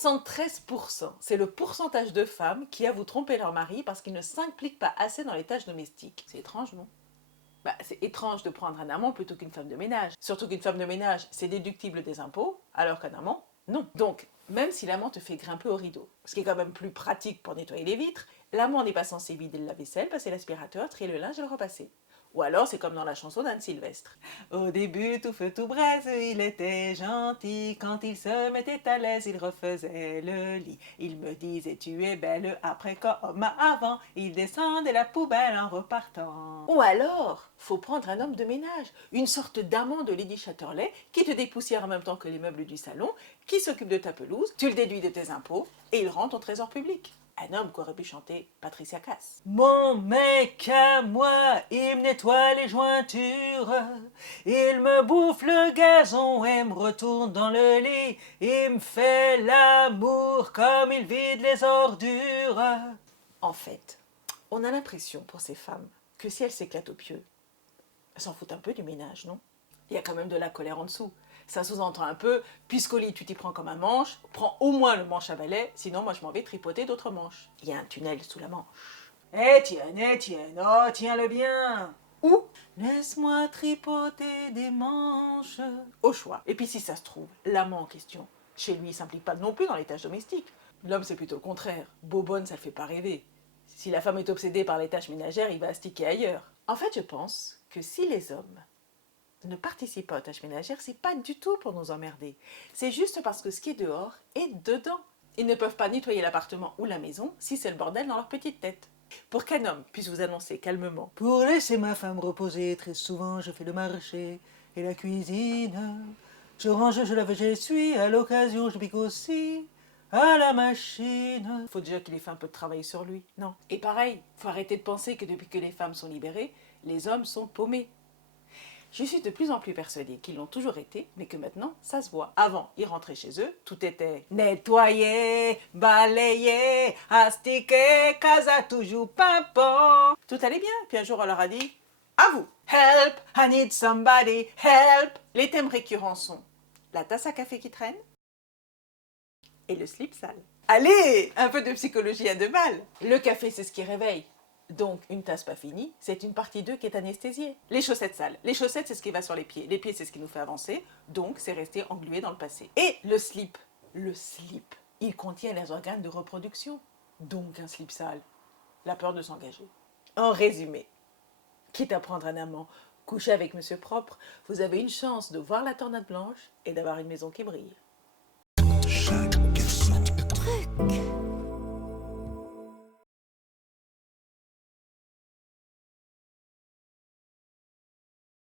73%, c'est le pourcentage de femmes qui avouent tromper leur mari parce qu'ils ne s'impliquent pas assez dans les tâches domestiques. C'est étrange, non? C'est étrange de prendre un amant plutôt qu'une femme de ménage. Surtout qu'une femme de ménage, c'est déductible des impôts, alors qu'un amant, non. Donc, même si l'amant te fait grimper au rideau, ce qui est quand même plus pratique pour nettoyer les vitres, l'amant n'est pas censé vider le lave-vaisselle, passer l'aspirateur, trier le linge et le repasser. Ou alors, c'est comme dans la chanson d'Anne Sylvestre. Au début, tout feu, tout braise, il était gentil. Quand il se mettait à l'aise, il refaisait le lit. Il me disait, tu es belle, après comme avant. Il descendait la poubelle en repartant. Ou alors, faut prendre un homme de ménage, une sorte d'amant de Lady Chatterley, qui te dépoussière en même temps que les meubles du salon, qui s'occupe de ta pelouse, tu le déduis de tes impôts, et il rentre au trésor public. Un homme qu'aurait pu chanter Patricia Cass. Mon mec à moi, il me nettoie les jointures, il me bouffe le gazon et me retourne dans le lit, il me fait l'amour comme il vide les ordures. En fait, on a l'impression pour ces femmes que si elles s'éclatent au pieu, elles s'en foutent un peu du ménage, non? Il y a quand même de la colère en dessous. Ça sous-entend un peu, puisqu'au lit tu t'y prends comme un manche, prends au moins le manche à balai, sinon moi je m'en vais tripoter d'autres manches. Il y a un tunnel sous la Manche. Étienne, oh tiens-le bien. Ou laisse-moi tripoter des manches. Au choix. Et puis si ça se trouve, l'amant en question, chez lui il s'implique pas non plus dans les tâches domestiques. L'homme c'est plutôt le contraire. Bobonne ça le fait pas rêver. Si la femme est obsédée par les tâches ménagères, il va astiquer ailleurs. En fait je pense que si les hommes ne participent pas aux tâches ménagères, c'est pas du tout pour nous emmerder. C'est juste parce que ce qui est dehors est dedans. Ils ne peuvent pas nettoyer l'appartement ou la maison si c'est le bordel dans leur petite tête. Pour qu'un homme puisse vous annoncer calmement « Pour laisser ma femme reposer, très souvent je fais le marché et la cuisine. Je range, je lave, j'essuie, à l'occasion je pique aussi à la machine. » Faut déjà qu'il ait fait un peu de travail sur lui, non? Et pareil, faut arrêter de penser que depuis que les femmes sont libérées, les hommes sont paumés. Je suis de plus en plus persuadée qu'ils l'ont toujours été, mais que maintenant, ça se voit. Avant, ils rentraient chez eux, tout était nettoyé, balayé, astiqué, casa toujours pimpant. Tout allait bien, puis un jour on leur a dit « À vous !»« Help, I need somebody, help !» Les thèmes récurrents sont la tasse à café qui traîne et le slip sale. Allez, un peu de psychologie à deux balles. Le café, c'est ce qui réveille. Donc, une tasse pas finie, c'est une partie d'eux qui est anesthésiée. Les chaussettes sales. Les chaussettes, c'est ce qui va sur les pieds. Les pieds, c'est ce qui nous fait avancer. Donc, c'est resté englué dans le passé. Et le slip, il contient les organes de reproduction. Donc, un slip sale. La peur de s'engager. En résumé, quitte à prendre un amant, coucher avec monsieur propre, vous avez une chance de voir la tornade blanche et d'avoir une maison qui brille. Chaque truc.